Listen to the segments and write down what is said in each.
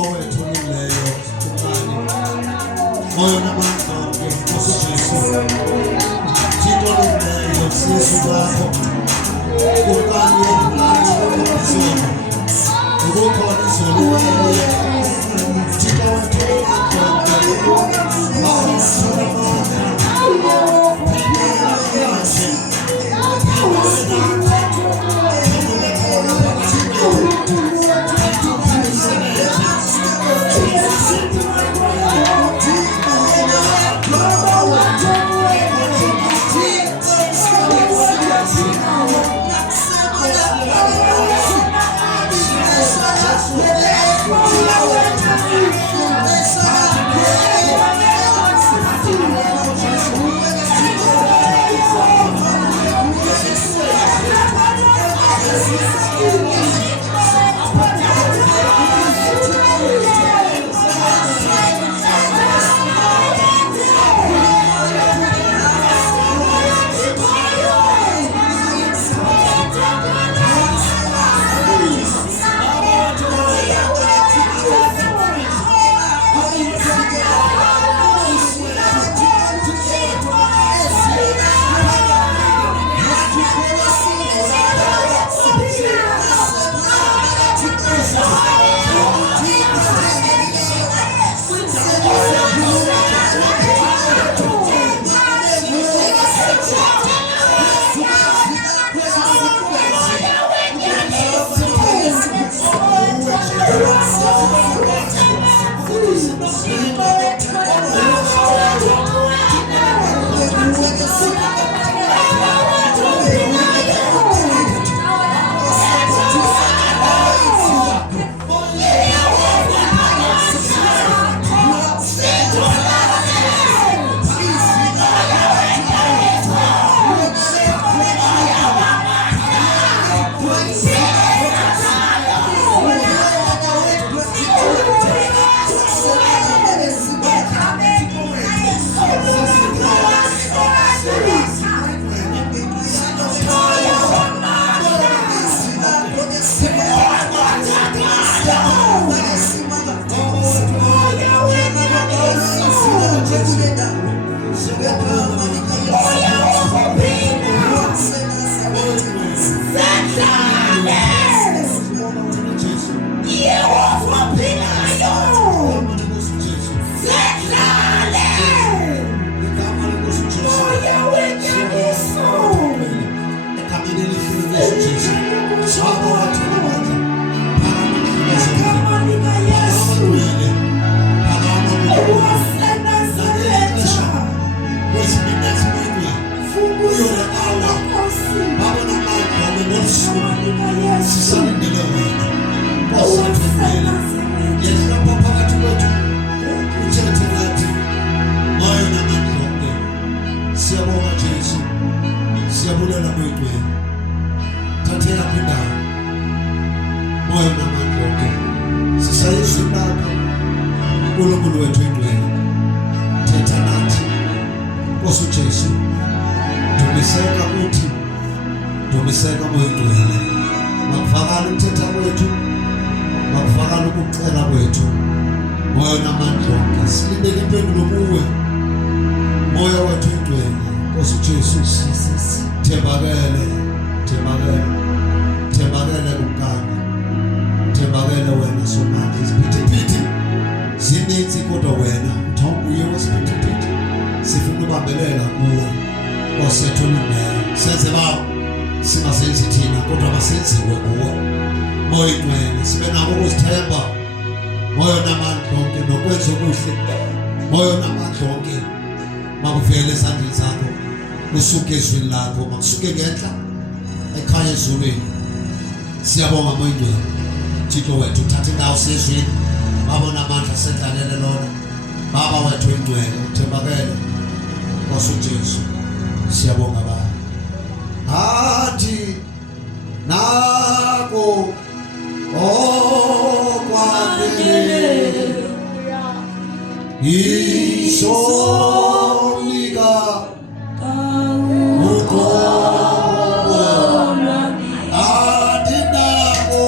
Thixo wethu olungileyo sikhulani moyo namandla Nkosi Jesu Thixo olungileyo sisi bakho ukani izolo ukukhona izolo Thixo wethu Dumiseka moyigcwele makufakala ukuthetha kwethu makufakala ukucela kwethu moyo namandla onke silindele impendulo kuwe moya wethu igcwele Nkosi Jesu thembakele kunkani thembakele wena somandla isiphithiphithi zininzi kodwa wena uthombuye wesiphithiphithi sifuna ubambelela kuwe osethu olungileyo senze baba singasenzi thina kodwa masenziwe kuwe moyo igcwele sibe nako ukuzithemba moyo namandla onke nokwenza okuhle moyo namandla onke makuvele esandleni zakho kusuke ezwini lakho makusuke ngenhla ekhaya ezulwini siyabonga moyo igcwele Thixo wethu uthathe indawo sezwini baba namandla sedlalele lona baba wethu igcwele uthembakele Nkosi Jesu siyabonga baba Hati nako okwandele isonika ukona hati nako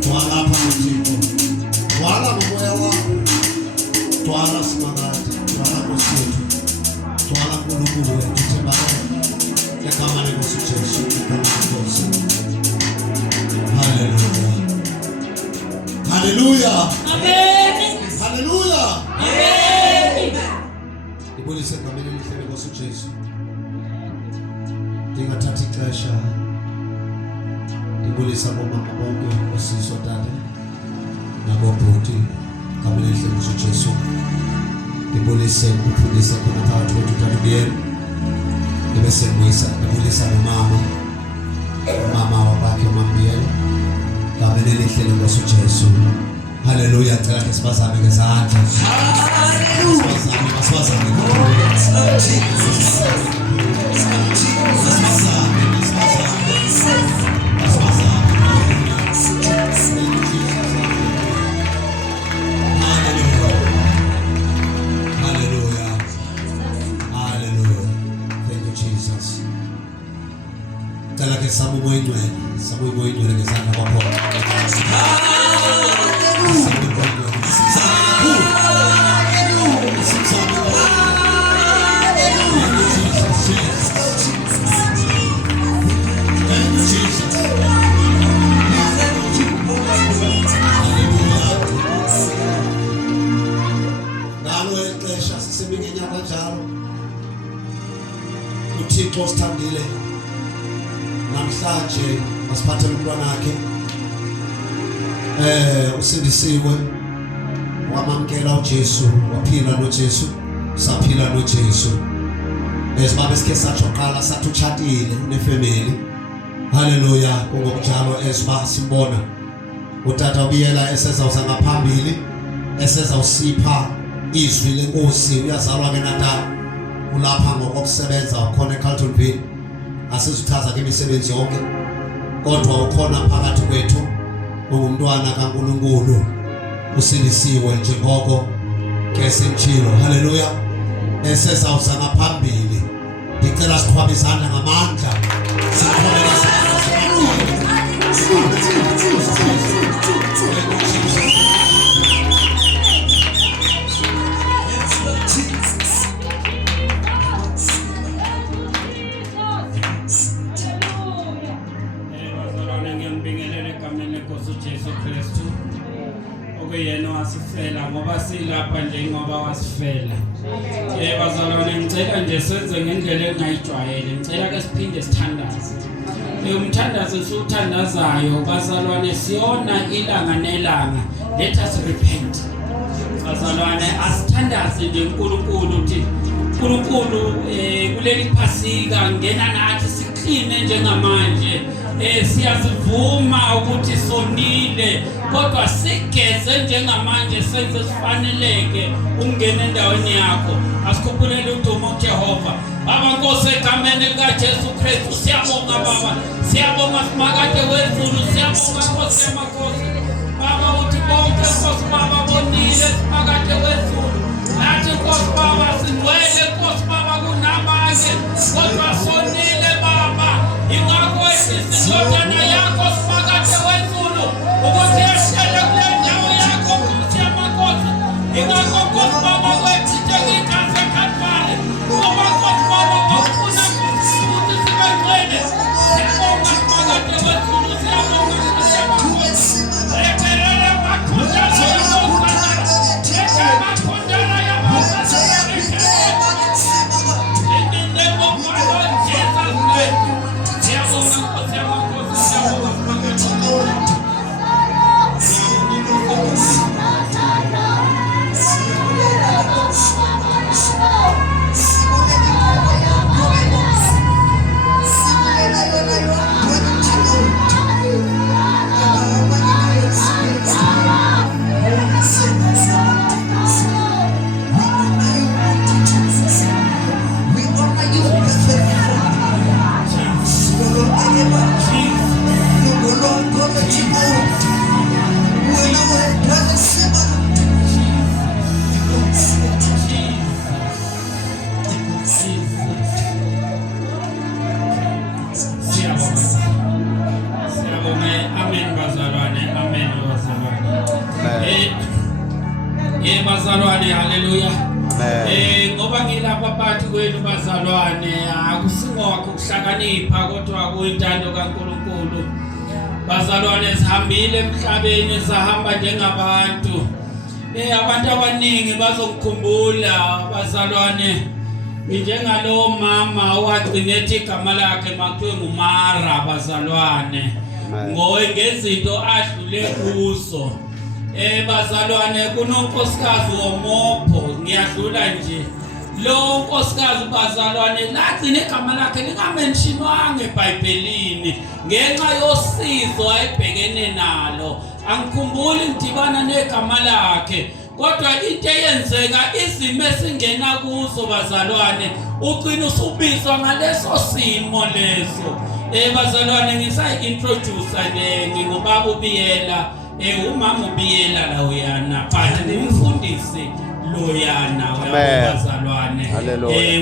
Twala phambi twala ngomoya wakho, twala simakade, twala ngosithu, twala uNkulunkulu wethu thembakele egama lenkosi uJesu, igama lenkosi. Hallelujah, hallelujah, amen, hallelujah, amen. Ibonise egameni elihle lenkosi uJesu. Ndingathatha ixesha ndibulisa bomama bonke, osisi, otata nabobhuti, egameni elihle lenkosi uJesu. Ndibulise ukuphilisa khona phakathi kwethu Tata Biyelo, ebese ngiyisa ndibulisa umama wabakhe uMambiyelo, egameni elihle lenkosi uJesu. Hallelujah. Cela ke sibazame ngezandla. Sibazame. Cela ke sabu moyingcwele ngezandla kwakho. uThixo sithandile namhlanje masiphathele umntwana wakhe usindisiwe, wamamkela uJesu, waphila noJesu, saphila noJesu. Esibabe sikhe sajoqala sathi utshatile unefamily. Haleluya. Kungokunjalo esiba simbona uTata Biyela esezawuza ngaphambili, esezawusipha izwi lenkosi. Uyazalwa ke natata ulapha ngokusebenza ukhona eCarltonville, asizuchaza ke imisebenzi yonke, kodwa ukhona phakathi kwethu, ungumntwana kaNkulunkulu, usindisiwe njengoko ke sentshilo. Haleluya. Esezawuza ngaphambili, ndicela sikhwabe izandla ngamandla, sikhwabela yena wasifela ngoba silapha njengoba wasifela. Bazalwane, ngicela nje senze ngendlela engayijwayele. Ngicela ke siphinde sithandaze. Umthandazo siwuthandazayo bazalwane, siyona ilanga nelanga. Let us repent. Bazalwane, asithandaze nje uNkulunkulu uthi uNkulunkulu kuleli Phasika ngena nathi sikline njengamanje. Siyazivuma ukuthi sonile, kodwa sigeze njengamanje senze sifaneleke ungena endaweni yakho. Asikhuphulele udumo kuJehova. Baba Nkosi, egameni likaJesu Kristu siyabonga Baba, siyabonga simakade wezulu, siyabonga Nkosi yamakhosi. Baba uthi bonke Nkosi Baba bonile simakade wezulu, nathi Nkosi Baba singcwele Nkosi Baba kunamanye, kodwa sonile Baba. Ingakho isizodana yakho simakade wezulu ukuthi yashele kule ndawo yakho Nkosi yamakhosi. Ingakho Nkosi Baba kwethite ngikhaze Kalvari, ngoba Nkosi Baba kwafuna Nkosi ukuthi sibe ngcwele. Siyabonga simakade wezulu, siyabonga Nkosi yamakhosi. Ekelele makhondana yabosana, ekelele makhondana yabosana, lapha phakathi kwenu bazalwane akusingokho ukuhlakanipha kodwa kuyintando kaNkulunkulu. Bazalwane sihambile emhlabeni sahamba njengabantu. Abantu abaningi bazokukhumbula bazalwane njengalo mama owagcina ethi igama lakhe makuthiwe nguMara bazalwane. Ngezinto adlule kuzo. Bazalwane kunonkosikazi woMopho ngiyadlula nje. Lo nkosikazi bazalwane lagcina igama lakhe lingamentionwanga eBhayibhelini ngenxa yosizo ayebhekene nalo. Angikhumbuli ngidibana negama lakhe kodwa into eyenzeka izimo esingena kuzo bazalwane ugcina usubizwa ngaleso simo leso. Bazalwane ngisayi-introduce ngingubaba uBiyela. Umama uBiyela la uyana but umfundisi loyana bazalwane.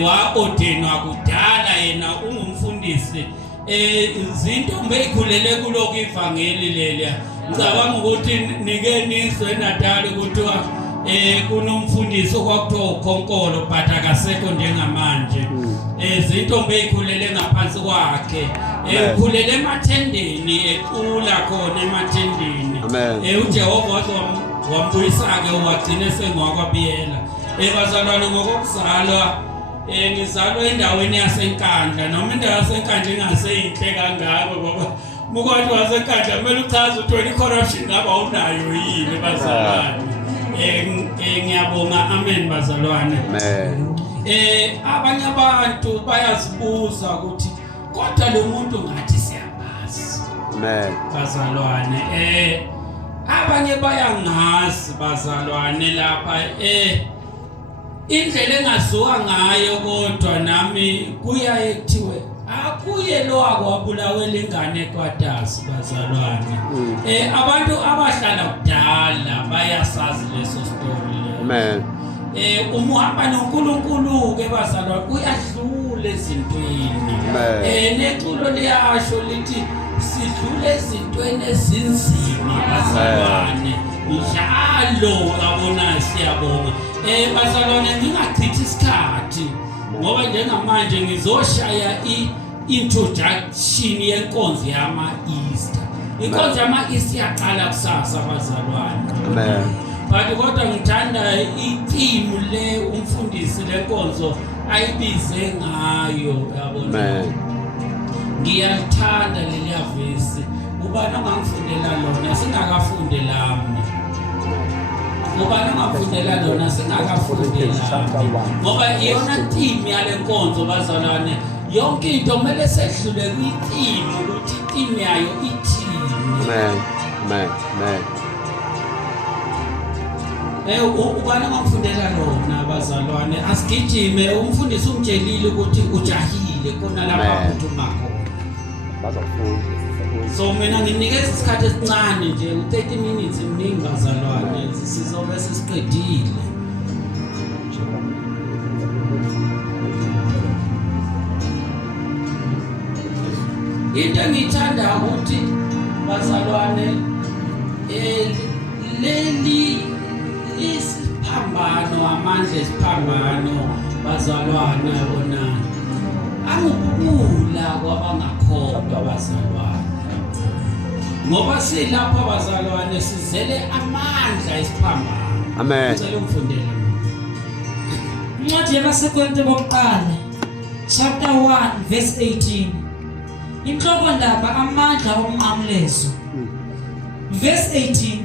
Wa-ordainwa kudala yena ungumfundisi. Izinto beyikhulele kuloko ivangeli leliya. Ngicabanga ukuthi nike nizwe eNatal kuthiwa kunomfundisi okwakuthiwa uKhonkolo but akasekho njengamanje. Izinto beyikhulele ngaphansi kwakhe. Ukhulele emathendeni ecula khona emathendeni. uJehova wambuyisa-ke wagcina sengwakwaBiyela. Bazalwane ngokuzalwa ngizalwa endaweni yaseNkandla noma indawo yaseNkandla ingaseyinhle kangako ngoba mukwathi waseNkandla kumele uchaze ukuthi i-corruption ngaba unayo yini bazalwane. Ngiyabonga amen bazalwane. Abanye abantu bayazibuza ukuthi kodwa lo muntu ngathi siyabazi. Bazalwane abanye bayangazi bazalwane lapha indlela engaziwa ngayo kodwa nami kuyaye kuthiwe akuye lo akwabulawela ingane eKwatasi bazalwane. Abantu abahlala kudala bayasazi leso story. Umuhamba noNkulunkulu ke bazalwane uyadlula ezintweni. Neculo liyasho lithi sidlule ezintweni ezinzima bazalwane. Njalo abona siyabonga. Bazalwane ngingachithi isikhathi ngoba njengamanje ngizoshaya introduction yenkonzo yama-Easter. Inkonzo yama-Easter iyaqala kusasa bazalwane. But kodwa ngithanda itheme le umfundisi lenkonzo ayibize ngayo yabona. Ngiyalithanda leliya vesi. Ubani ongangifundela lona singakafunde lami. Ubani ongafundela lona singakafunde lami. Ngoba iyona theme yale nkonzo bazalwane. Yonke into kumele sedlule kwitheme ukuthi itheme yayo ithini. Ubani ongafundela lona bazalwane asigijime umfundisi umtshelile ukuthi ujahile khona lapha uphuma khona. So mina nginikeza isikhathi esincane nje u30 minutes mningi bazalwane sizobe sesiqedile. Into engithanda ukuthi bazalwane leli isiphambano amandla esiphambano bazalwane yabona angubula kwabangakholwa bazalwane ngoba silapha bazalwane sizele amandla esiphambano. Amen. Ngicela ungifundele Incwadi yabaseKorinte bokuqala chapter 1 verse 18. Inhloko ndaba amandla omnqamlezo. Verse 18.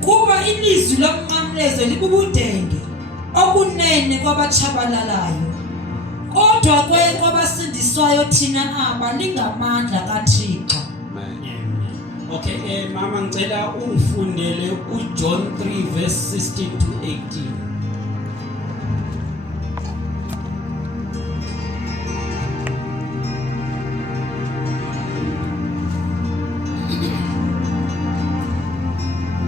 Kuba ilizwi lomnqamlezo libubudenge okunene kwabachabalalayo kodwa kwabasindiswayo thina aba lingamandla kaThixo. Okay, mama ngicela ungifundele uJohn 3 verse 16 to 18.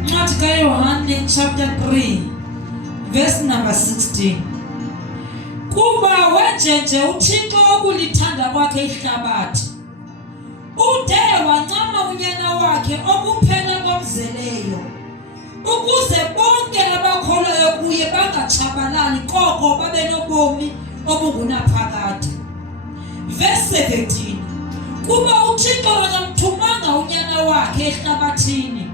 Incwadi kaYohane chapter 3 verse number 16. Kuba wenjenje uThixo okulithanda kwakhe ihlabathi ude wancama unyana wakhe okuphela komzeleyo ukuze bonke abakholwayo kuye bangachabalali kodwa koko babe nobomi obungunaphakade. Verse 17. Kuba uThixo akamthumanga unyana wakhe ehlabathini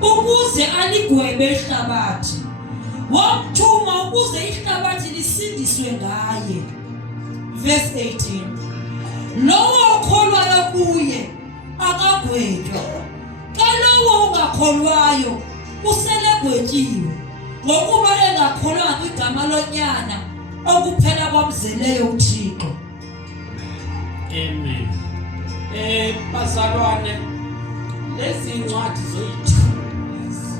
ukuze aligwebe ihlabathi, wamthuma ukuze ihlabathi lisindiswe ngaye. Verse 18. Lowo okholwayo kuye akagwetywa, kalowo ungakholwayo usele gwetyiwe, ngokuba engakholwanga kwigama lonyana okuphela kwamzeleyo uThixo. Amen. Bazalwane, lezi ncwadi zoyithulisa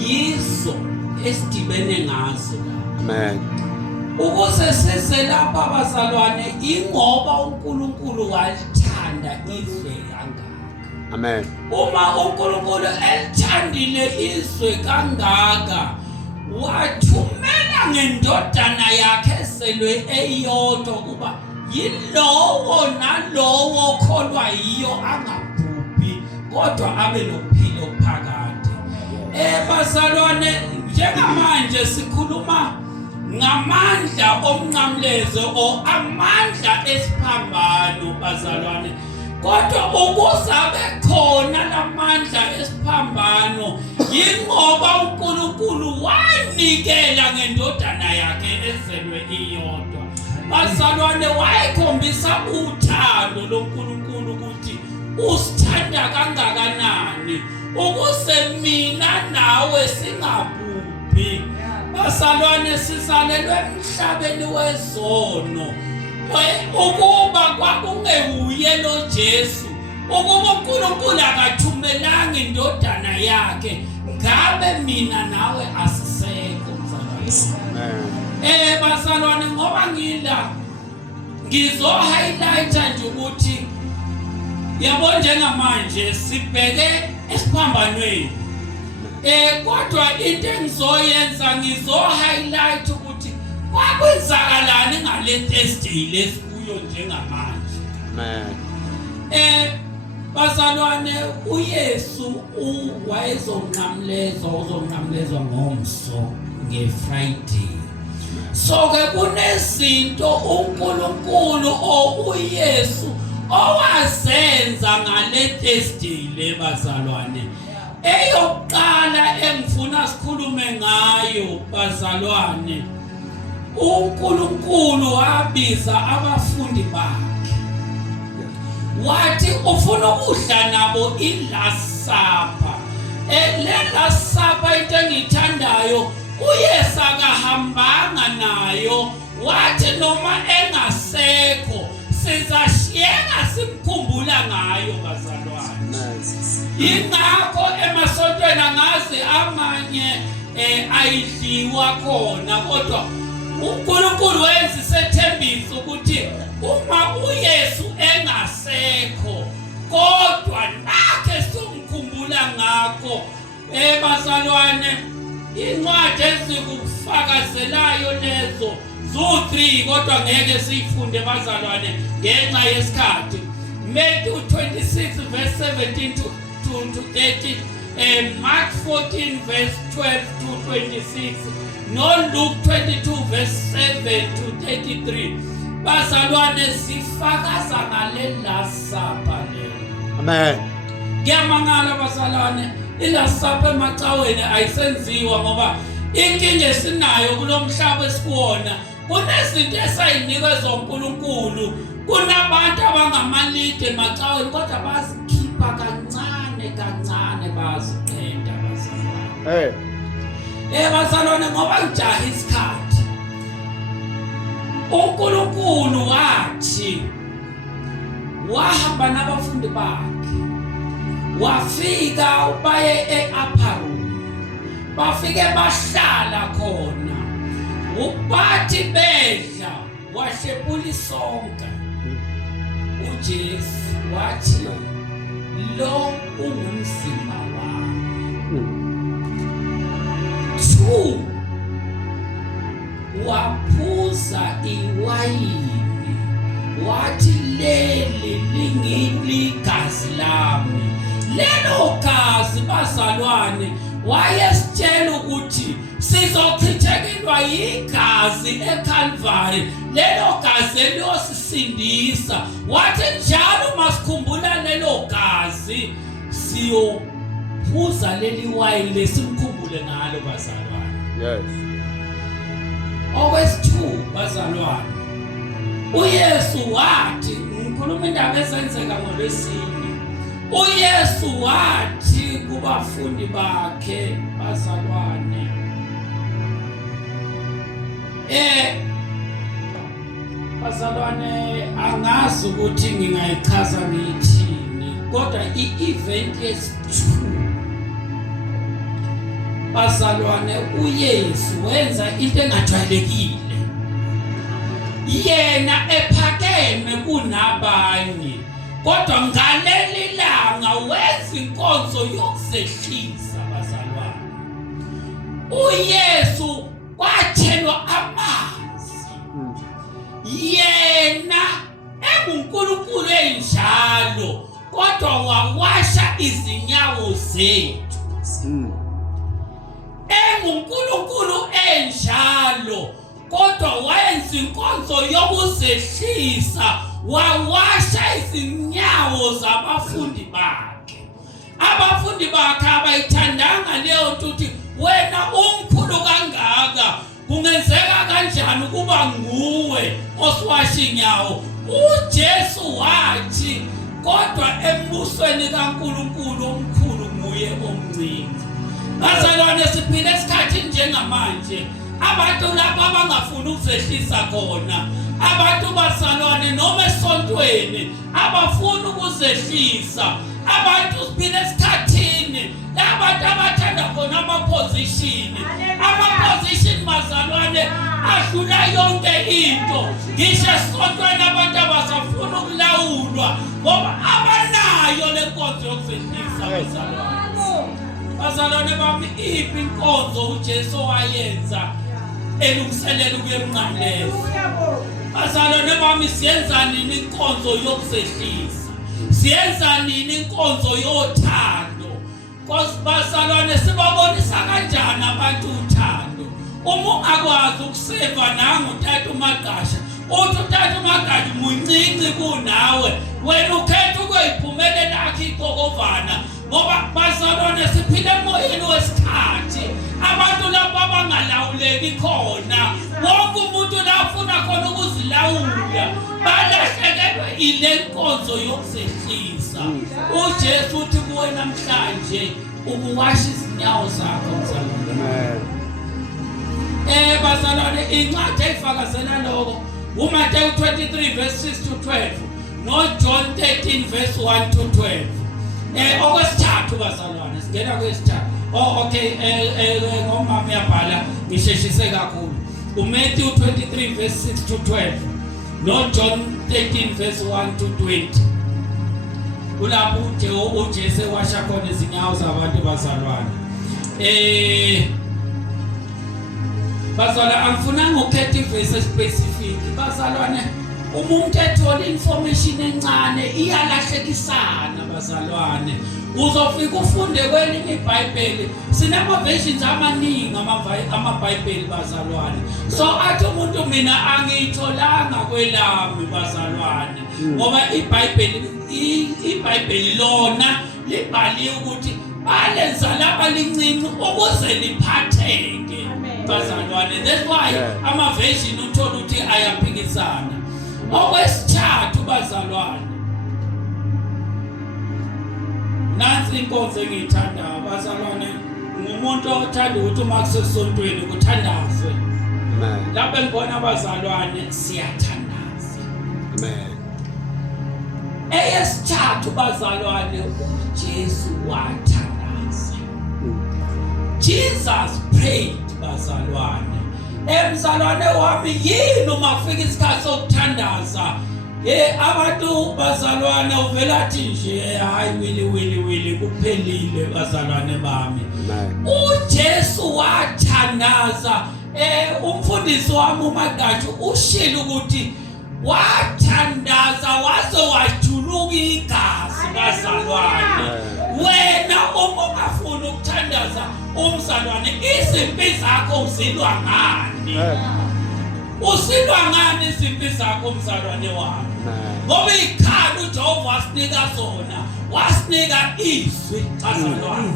yizo esidibene ngazo. Amen. Ukuze size lapha bazalwane, ingoba uNkulunkulu walithanda izwe kangaka. Amen. Uma uNkulunkulu elithandile izwe kangaka, wathumela ngendodana yakhe eselwe eyodwa kuba yilowo nalowo okholwa yiyo angabhubhi kodwa abe nophilo phakade. Bazalwane, njengamanje sikhuluma ngamandla omnqamlezo o amandla esiphambano bazalwane, kodwa ukuze abe khona lamandla esiphambano yingoba uNkulunkulu wanikela ngendodana yakhe ezelwe iyodwa. Bazalwane, wayekhombisa uthando loNkulunkulu ukuthi usithanda kangakanani ukuze mina nawe singabhubhi. Bazalwane, sizalelwe emhlabeni wezono ukuba kwakungewuye lo Jesu, ukuba uNkulunkulu akathumelanga indodana yakhe, ngabe mina nawe asisekho bazalwane. Bazalwane, ngoba ngizo-highlighta nje ukuthi yabo njengamanje sibheke esiphambanweni. Kodwa into engizoyenza ngizo-highlight ukuthi kwakwenzakalani ngale Thursday lesikuyo njengamanje. Amen. Bazalwane, uYesu uzonqamlezwa ngomso ngeFriday. So ke kunezinto uNkulunkulu uYesu owazenza ngale Thursday le bazalwane. Eyokuqala engifuna sikhulume ngayo bazalwane, uNkulunkulu wabiza abafundi bakhe wathi ufuna ukudla nabo i-Last Supper. Le-Last Supper into engiyithandayo, uYesu akahambanga nayo, wathi noma engasekho sizashiyeka simkhumbula ngayo bazalwane. Ingakho emasontweni angazi amanye ayidliwa khona, kodwa uNkulunkulu wenza isethembiso ukuthi uma uYesu engasekho kodwa nakhe simkhumbula ngakho. Bazalwane, incwadi ezikufakazelayo lezo zo-3 kodwa ngeke siyifunde bazalwane ngenxa yesikhathi. Matthew 26 verse 17 to 30, Mark 14 verse 12 to 26, no Luke 22 verse 7 to 33. Bazalwane, sifakaza ngale Last Supper le. Amen. Ngiyamangala bazalwane, i-Last Supper emacaweni ayisenziwa ngoba inkinga esinayo kulomhlaba esikuwona, kunezinto esayinikezwa uNkulunkulu, kunabantu abangamalide emacaweni kodwa bazikhipha kancane kancane baziqeda bazalwane. Bazalwane, ngoba ngijaha isikhathi, uNkulunkulu wathi wahamba nabafundi bakhe wafika baye e-upper room, bafike bahlala khona, ubathi bedla washepula isonka. uJesu wathi lo ungumzimba wami. 2, waphuza iwayini wathi leli ligazi lami. Lelo gazi bazalwane wayesitshela ukuthi sizochithelwa kwaba igazi eCalvary, lelo gazi eliyosisindisa. Wathi njalo masikhumbula lelo gazi siyophuza leli wayini lesimkhumbule ngalo bazalwane. Yes. Okwesithu bazalwane, uYesu wathi, ngikhuluma indaba ezenzeka ngoLwesine. uYesu wathi kubafundi bakhe bazalwane, bazalwane angazi ukuthi ngingayichaza ngithini, kodwa i-event yesi-2 bazalwane, uYesu wenza into engajwayelekile. Yena ephakeme kunabanye, kodwa ngaleli langa wenza inkonzo yokuzehlisa bazalwane. uYesu wathelwa amanzi, yena enguNkulunkulu enjalo, kodwa wawasha izinyawo zethu. enguNkulunkulu enjalo, kodwa wayenza inkonzo yokuzehlisa, wawasha izinyawo zabafundi bakhe. Abafundi bakhe abayithandanga leyo nto, ukuthi wena umkhulu kangaka kungenzeka kanjani ukuba nguwe osiwasha inyawo. uJesu wathi, kodwa embusweni kaNkulunkulu omkhulu nguye omncane. Bazalwane, siphile esikhathini njengamanje, abantu laba abangafuni ukuzehlisa khona, abantu bazalwane noma esontweni abafuni ukuzehlisa, abantu siphile esikhathini labantu abathanda khona ama-position bazalwane adlula yonke into. Ngisho esontweni abantu abasafuna ukulawulwa ngoba abanayo le nkonzo yokuzehlisa bazalwane. Bazalwane bami, iphi inkonzo uJesu wayenza elungiselela ukuya emnqamlezi? Bazalwane bami, siyenza nini inkonzo yokuzehlisa? Siyenza nini inkonzo yothando? Bazalwane, sibabonisa kanjani abantu uthando? Uma ungakwazi ukuseva nangu uTata uMagasha, uthi uTata uMagasha muncinci kunawe, wena ukhetha ukuyiphumelela yakho iqokovana. Ngoba bazalwane, siphile emoyeni wesikhathi, abantu lapho abangalawuleki khona, wonke umuntu la ufuna khona ukuzilawula, balahlekelwe ile nkonzo yokuzehlisa. uJesu uthi kuwe namhlanje ukuwasha izinyawo zakho mzalwane. Bazalwane, incwadi efakazela lokho uMateyu 23 verse 6 to 12 noJohn 13 verse 1 to 12. Okwesithathu bazalwane, singena kwesithathu. Okay, ngomama uyabhala ngisheshise kakhulu. uMateyu 23 verse 6 to 12 noJohn 13 verse 1 to 20. Kulapho uJesu washa khona izinyawo zabantu bazalwane. Bazalwane, angifunanga ukhetha iverse specific. Bazalwane, umuntu ethola information encane iyalahlekisana bazalwane. Uzofika ufunde kwelinye iBhayibheli, sinama-versions amaningi amaBhayibheli bazalwane. So athi umuntu mina angiyitholanga kwelami bazalwane, ngoba iBhayibheli lona libhaliwe ukuthi balenza laba lincinci ukuze liphatheke bazalwane. That's why ama-version uthola ukuthi ayaphikisana. Okwesithathu bazalwane, nansi inkonzo engiyithandayo bazalwane, ngumuntu othanda ukuthi uma kusesontweni kuthandazwe. Amen. Lapho engibona bazalwane siyathandaza. Amen. Eyesithathu bazalwane, uJesu wathandaza. Jesus prayed bazalwane. Emzalwane wami, yini uma kufika isikhathi sokuthandaza? Abantu bazalwane uvela athi nje hayi wili kuphelile bazalwane bami. uJesu wathandaza. Umfundisi wami uMagasha ushilo ukuthi wathandaza waze wajuluka igazi bazalwane. Wena uma ungafuni ukuthandaza umzalwane izimpi zakho uzilwa ngani? Usilwa ngani izimpi zakho umzalwane wami? Ngoba ikhaya uJehova wasinika zona, wasinika izwi bazalwane.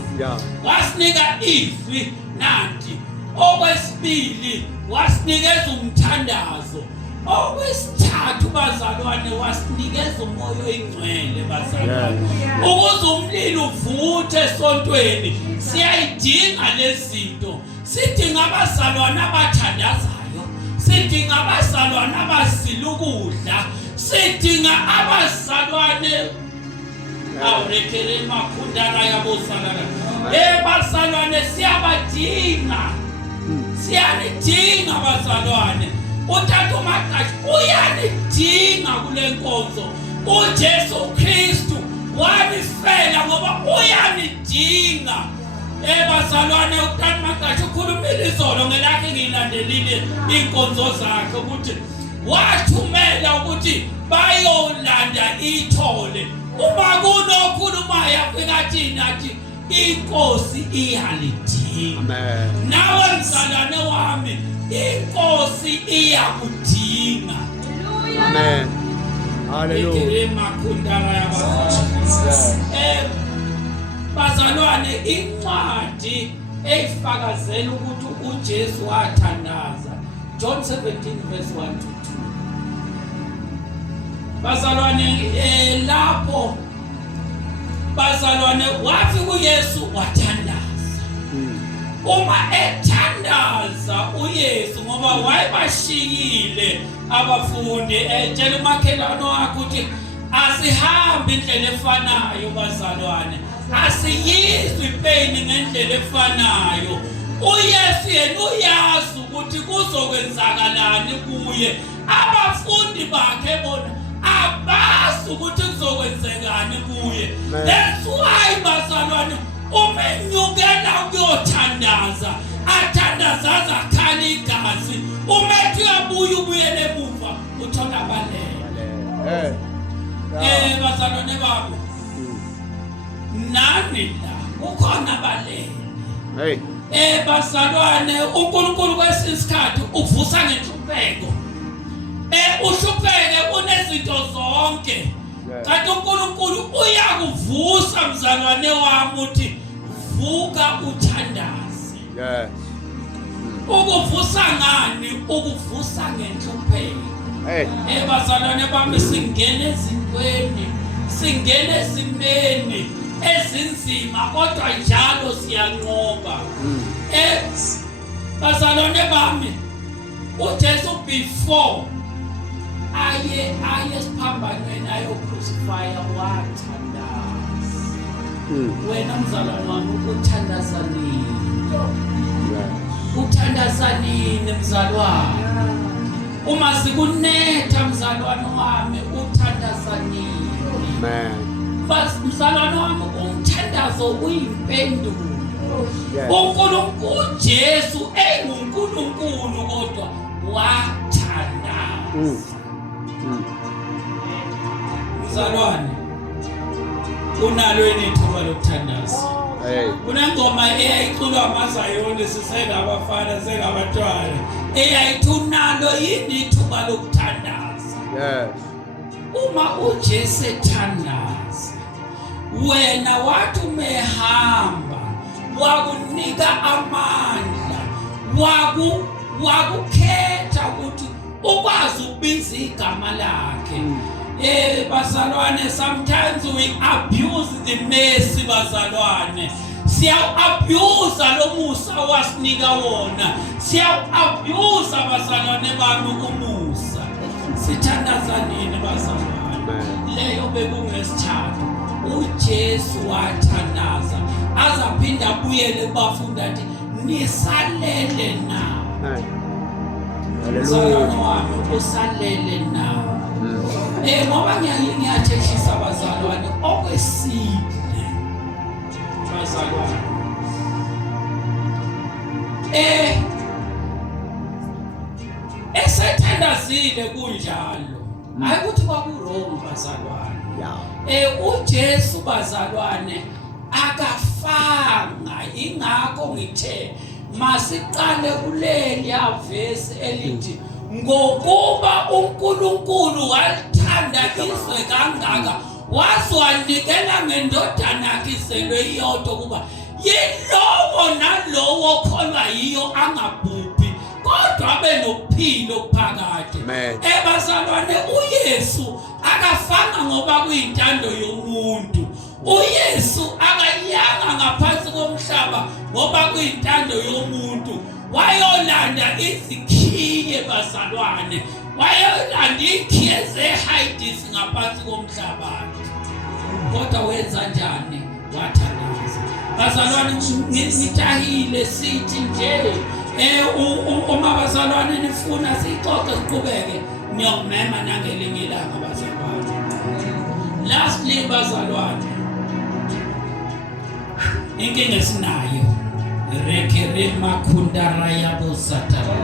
Wasinika izwi nanti. Okwesibili wasinikeza umthandazo. Okwesithathu bazalwane wasinikeza umoya oyingcwele bazalwane. Ukuze umlilo uvuthe esontweni siyayidinga lezinto. Sidinga abazalwane abathandazayo. Sidinga abazalwane abasilukudla. Sidinga abazalwane awurekele makhundana yabosana. Bazalwane siyabadinga. Siyanidinga bazalwane. Utata uMaqhashi uyanidinga kule nkonzo. uJesu Kristu wanifela ngoba uyanidinga. Bazalwane utata uMaqhashi ukhulumile izolo ngelakhe ngilandelile inkonzo zakhe ukuthi wathumela ukuthi bayolanda ithole. Uma kunokhulumayo afika thina athi inkosi iyalidinga. Amen. Nawe mzalwane wami inkosi iyakudinga. Amen. Hallelujah. Bazalwane incwadi efakazela ukuthi uJesu wathandaza. John 17 verse 1 to 2. Bazalwane lapho bazalwane wafika uYesu wathandaza. Uma ethandaza uYesu ngoba wayebashiyile abafundi etshela umakhelwane wakhe ukuthi asihambe indlela efanayo bazalwane. Asiyizwe ipain ngendlela efanayo. uYesu yena uyazi ukuthi kuzokwenzakalani kuye. Abafundi bakhe bona abazi ukuthi kuzokwenzekani kuye. That's why bazalwane umenyukela ukuyothandaza, athandaza akhala igazi. Umethi uyabuya ubuyele emuva uthola balele. Bazalwane bami nami la ukhona balele. Bazalwane uNkulunkulu kwesisikhathi uvusa ngenhlupheko. Uhlupheke unezinto zonke. Kanti uNkulunkulu uyakuvusa mzalwane wami uthi vuka uthandaze. Yes. Ukuvusa ngani? Ukuvusa ngenhlupheko. Bazalwane bami singene ezintweni, singene ezimeni ezinzima kodwa njalo siyanqoba. Bazalwane bami uJesu before aye siphambanweni ayocrucify wathandaza. Wena mzalwane wami uthandaza nini? Uthandaza nini mzalwane? Uma sikunetha mzalwane wami uthandaza nini? Mzalwane wami umthandazo uyimpendulo. uNkulunkulu uJesu enguNkulunkulu kodwa wathandaza. Mzalwane unalo ithuba lokuthandaza. Kunengoma eyayiculwa amaZayoni sisengabafana sengabatwana eyayithunalo yini ithuba lokuthandaza. Uma uJesu ethandaza wena wathi umehamba wakunika amandla wakukhetha ukuthi ukwazi ukubiza igama lakhe. Bazalwane, sometimes we abuse the mercy bazalwane. Siya abuse lo musa wasinika wona. Siya abuse bazalwane bami umusa. Sithandaza nini bazalwane? Leyo bekungesithathu. uJesu wathandaza. Azaphinda abuyele kubafunda athi nisalele na. Bazalwane wami usalele na. Ngoba ngiyatheshisa bazalwane okwesibili bazalwane. Esethandazile kunjalo. Hayi ukuthi kwakuroma bazalwane. uJesu bazalwane akafanga ingakho ngithe masiqale kuleli avesi elithi ngokuba uNkulunkulu walithanda izwe kangaka waziwanikela ngendodana yakhe izelwe iyodwa kuba yilowo nalowo kholwa yiyo angabhubhi kodwa abe nophilo phakade. Bazalwane, uYesu akafanga ngoba kuyintando yomuntu. uYesu akayanga ngaphansi komhlaba ngoba kuyintando yomuntu. Wayolanda izikhiye bazalwane, wayolanda ikhiye zeHades ngaphansi komhlaba. Kodwa wenza njani? Wathandaza. Bazalwane, ngitahile sithi nje uma bazalwane nifuna sixoxe siqhubeke ngiyomema nangelinye ilanga bazalwane. Lastly bazalwane, inkinga esinayo rekere makundara yabo satana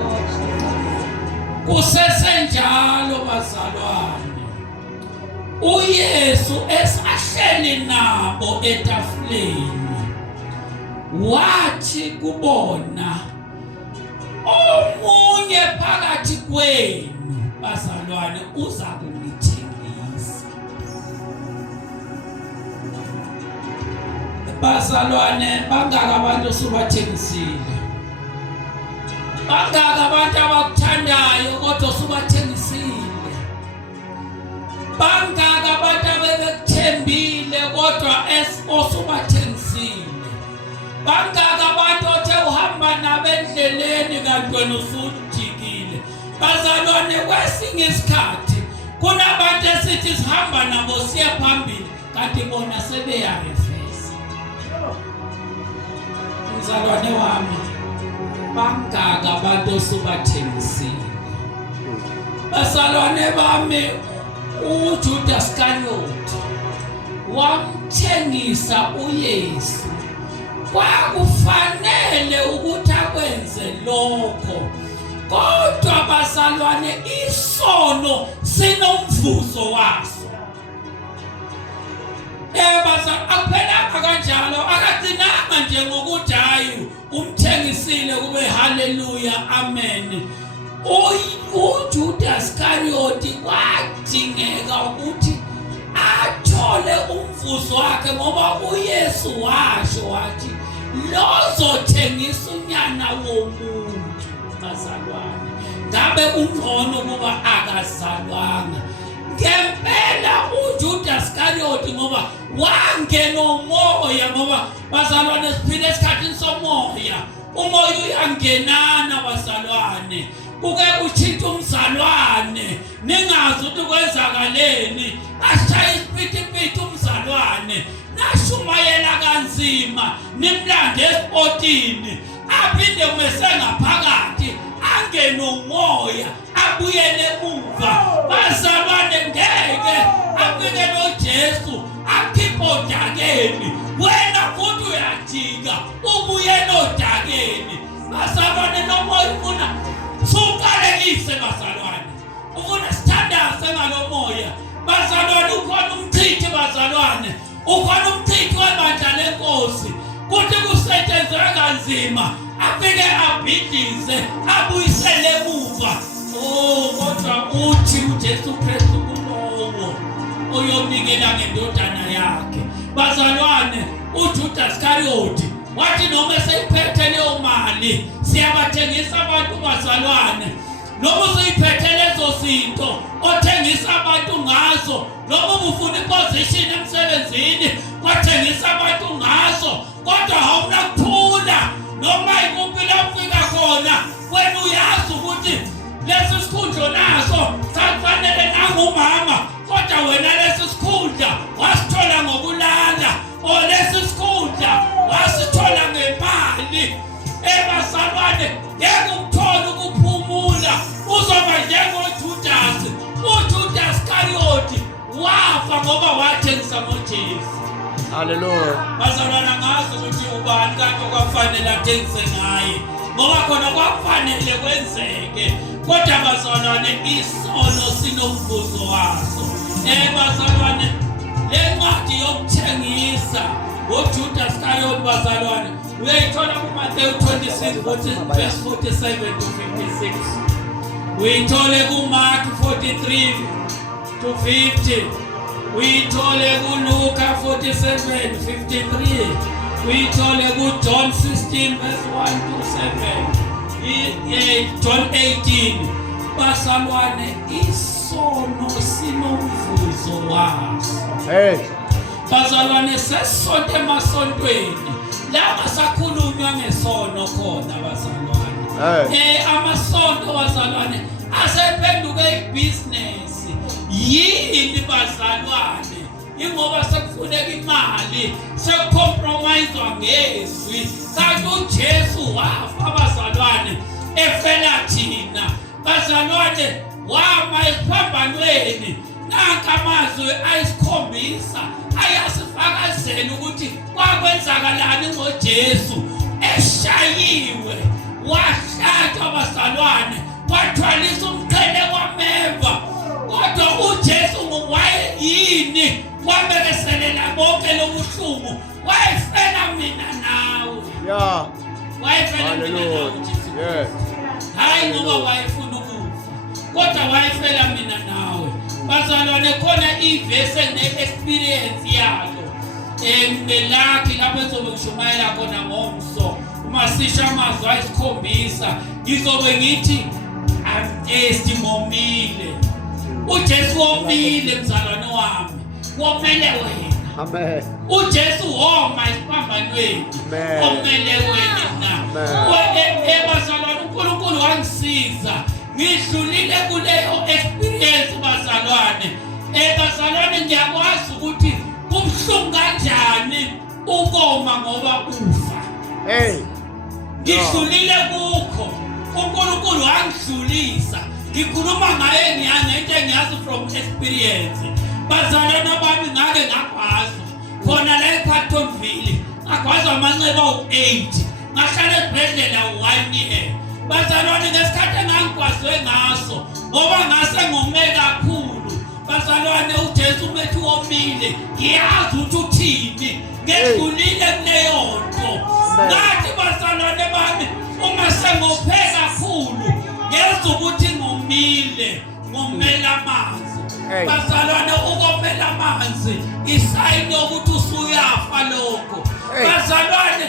kusesenjalo bazalwane. uYesu esahleli nabo etafuleni wathi kubona, omunye phakathi kwenu bazalwane uza kungithengisa. Bazalwane, bangaka abantu osubathengisile, bangaka abantu abakuthandayo kodwa osubathengisile, bangaka abantu abebekuthembile kodwa osubathengisile, bangaka abantu othe uhamba nabo endleleni kanti wena usujikile. Bazalwane, kwesinye isikhathi kunabantu esithi sihamba nabo siye phambili kanti bona sebeyarefesa. Mzalwane wami, bangaka abantu osubathengisile. Bazalwane bami, uJudas Iscariot wamthengisa uYesu. Kwakufanele ukuthi akwenze lokho, kodwa bazalwane isono sinomvuzo waso. Bazalwane, akuphelanga kanjalo, akagcinanga nje ngokuthi hayi umthengisile kube haleluya amen. uJudas Iscariot kwadingeka ukuthi athole umvuzo wakhe ngoba uYesu washo wathi lozothengisa unyana womuntu. Bazalwane, ngabe ungcono kuba akazalwanga. Ngempela uJudas Iscariot ngoba wangena umoya, ngoba bazalwane siphila esikhathini somoya, umoya uyangenana bazalwane, kuke uthinta umzalwane ningazi ukuthi kwenzakaleni. Ashaya isipitipiti umzalwane, nashumayela kanzima, nimlande esipotini, aphinde mesengaphakathi angene umoya abuyele emuva. Bazalwane, ngeke afike noJesu akhiphe odakeni, wena futhi uyajika ubuyele odakeni. Bazalwane, nomoya ufuna sukalekise bazalwane, ufuna sithandaze ngalo moya. Bazalwane, ukhona umchithi bazalwane, ukhona umchithi webandla lenkosi kuthi kusetshenzwe kanzima afike abhidize abuyisele emuva. Kodwa uthi uJesu Kristu kulowo oyonikela ngendodana yakhe. Bazalwane, uJudas Iscariot wathi noma seyiphethe leyo mali siyabathengisa abantu bazalwane, noma usuyiphethe lezo zinto othengisa abantu ngazo, noma ufuna iposition emsebenzini wathengisa abantu ngazo, kodwa awunakuthula noma ikuphi la ufika khona. Wena uyazi ukuthi lesi sikhundla naso safanele nangumama, kodwa wena lesi sikhundla wasithola ngokulala, lesi sikhundla wasithola ngemali. Bazalwane, ngeke ukuthole ukuphumula, uzoba njengoJudas. uJudas Iscariot wafa ngoba wathengisa ngoJesu. Hallelujah. Bazalwane, ngazi ukuthi ubani kanti okwafanele athengise ngaye, ngoba khona kwafanele kwenzeke, kodwa bazalwane isono sinomvuzo waso. Bazalwane, le ncwadi yokuthengisa ngoJudas Iscariot bazalwane uyayithola kuMateyu 26 verse 47 to 56. Uyithole kuMark 43 to 50. Uyithole kuLuka 47 53. Uyithole kuJohn 16 verse 1 to 7. John 18. Bazalwane, isono sinomvuzo waso. Hey. Bazalwane, sesonke emasontweni la masakhulunywa ngesono khona bazalwane. Amasonto bazalwane asephenduke ibusiness. Yini bazalwane? Ingoba sekufuneka imali, sekucompromisewa ngezwi. Kanti uJesu wafa bazalwane efela thina. Bazalwane wama esiphambanweni. Nanka amazwi ayisikhombisa ayasifakazela ukuthi kwakwenzakalani ngoJesu eshayiwe, wahlatshwa bazalwane, wathwaliswa umqhele wameva. Kodwa uJesu ngowaye yini wabekezelela bonke lobuhlungu, wayefela mina nawe. Yeah. Wayefela mina nawe uJesu. Yes. Hayi ngoba wayefuna ukufa, kodwa wayefela mina nawe. Bazalwane, khona ivesi ne-experience yalo nelakhi lapho ezobe ngishumayela khona ngomso. Uma sisha amazwi ayisikhombisa, ngizobe ngithi I'm ngomile. uJesu womile mzalwane wami, womele wena. Amen. uJesu woma esiphambanweni, womele wena. Bazalwane, uNkulunkulu wangisiza ngidlulile kuleyo experience bazalwane. Bazalwane, ngiyakwazi ukuthi kubhlungu kanjani ukoma ngoba ufa. Hey. Ngidlulile kukho. uNkulunkulu wangidlulisa. Ngikhuluma ngaye ngiyangento engiyazi from experience. Bazalwane bami, ngake ngagwazwa khona la ePattonville. Ngagwazwa amanxeba u8. Ngahlala esibhedlela u1 year. Bazalwane, ngesikhathi engangigwazwe ngaso ngoba ngase ngome kakhulu. Bazalwane, uJesu methi womile, ngiyazi ukuthi uthini. Ngedlulile kuleyo nto. Ngathi bazalwane bami, uma sengophe kakhulu ngezwe ukuthi ngomile, ngomela amanzi. Bazalwane, ukomela amanzi isayini yokuthi usuyafa lokho. Bazalwane,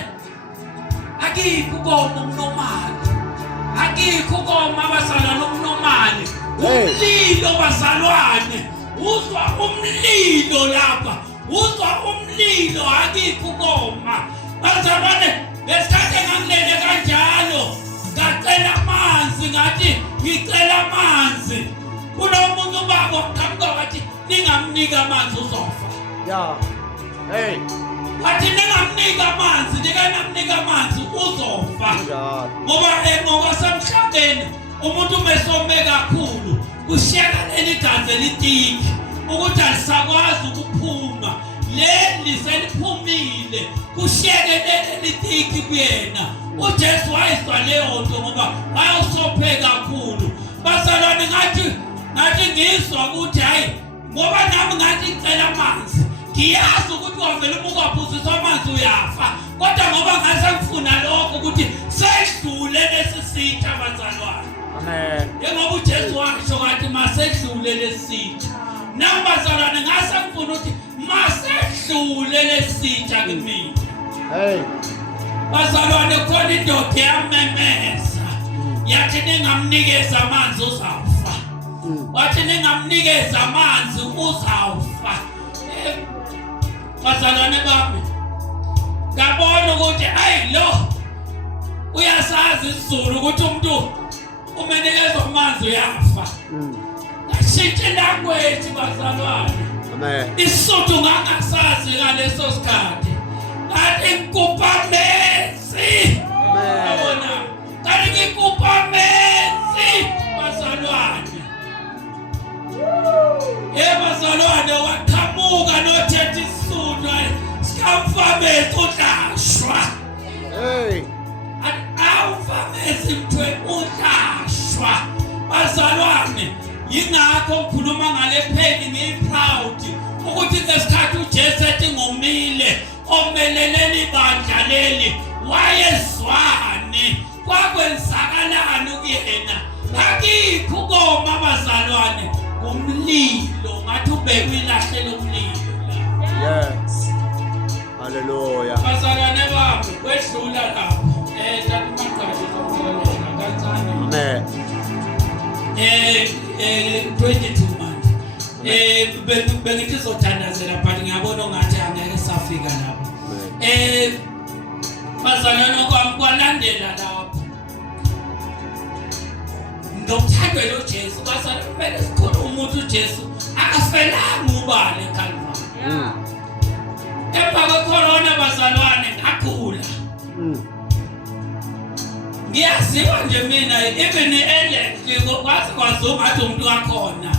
akikho ukoma umnomali. Akikho ukoma bazalwane umnomali. Umlilo bazalwane, uzwa umlilo lapha, uzwa umlilo, akikho ukoma. Bazalwane, ngesikhathi engangilele kanjalo ngacela amanzi, ngathi ngicela amanzi. Kunomunye ubaba waqhamuka wathi ningamnika amanzi uzofa. Yeah. Hey. Wathi ningamnika amanzi, nikanamnika amanzi uzofa. Ngoba semhlabeni umuntu mesome kakhulu kushiyeka leli gazi elitiki ukuthi alisakwazi ukuphuma. Leli seliphumile kushiyeke leli litiki kuyena. uJesu wayizwa leyo nto ngoba wayesophe kakhulu. Bazalwane, ngathi ngizwa ukuthi hayi, ngoba nami ngathi ngicela amanzi, ngiyazi ukuthi wavele uma ungaphuziswa amanzi uyafa. Kodwa ngoba ngase ngifuna lokho ukuthi sedlule lesi sitha bazalwane. Amen. Njengoba uJesu washo kathi masedlule lesi sitha. Nami bazalwane, ngase ngifuna ukuthi masedlule lesi sitha kimi. Hey. Bazalwane, khona indoda yamemeza yathi ningamnikeza amanzi uzawufa. Wathi ningamnikeza amanzi uzawufa. Bazalwane bami, ngabona ukuthi hayi lo uyasazi isizulu ukuthi umuntu umenikezwa amanzi uyafa. Ngashintsha language bazalwane. Amen. Isotho ngangasazi ngaleso sikhathi. Ngathi ngikupha amanzi. Yabona, ngathi ngikupha amanzi bazalwane. Bazalwane, waqhamuka nothetha isizulu sikamfamezi uhlashwa. Hey. Awufamezi mthwe uhlashwa. Bazalwane, yingakho ngikhuluma ngale pheni ngiproud ukuthi ngesikhathi uJesu ethi ngomile omeleleni bandla leli wayezwani kwakwenzakalani kuyena akikho koma abazalwane umlilo ngathi ubekwe ilahle lomlilo la Yes. Hallelujah. bazalwane bami kwedlula lapho takumaqhaji zokulolela kancane Amen. 22 months bengithi zothandazela but ngiyabona ngathi angeke safika lapho bazalwane kwami kwalandela lapho ngokuthandwa lo Jesu bazalwane kumele sikhulume ukuthi uJesu akafelanga ubale eKalvari emva kwecorona bazalwane ngakhula ngiyaziwa nje mina even i-election kwazuma athi umuntu wakhona